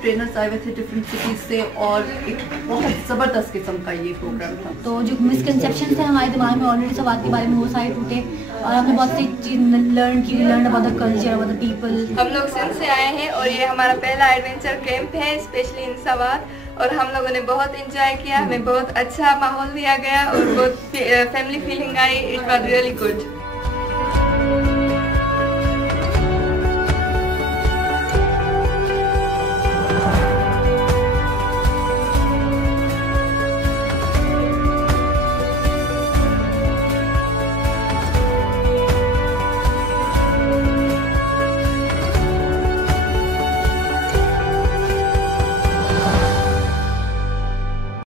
Trainers आए हुए थे डिफरेंट सिटीज से और एक बहुत ज़बरदस्त किस्म का ये प्रोग्राम था। तो जो मिसकंसेप्शन थे हमारे दिमाग में ऑलरेडी सवाल के बारे में, वो सारे टूटे और हमने बहुत सी चीज़ learn about the culture, about the people. हम लोग सिंध से आए हैं और ये हमारा पहला एडवेंचर कैंप है, स्पेशली इन सवार, और हम लोगों ने बहुत इंजॉय किया। हमें बहुत अच्छा माहौल दिया गया और बहुत family feeling I. It was really good.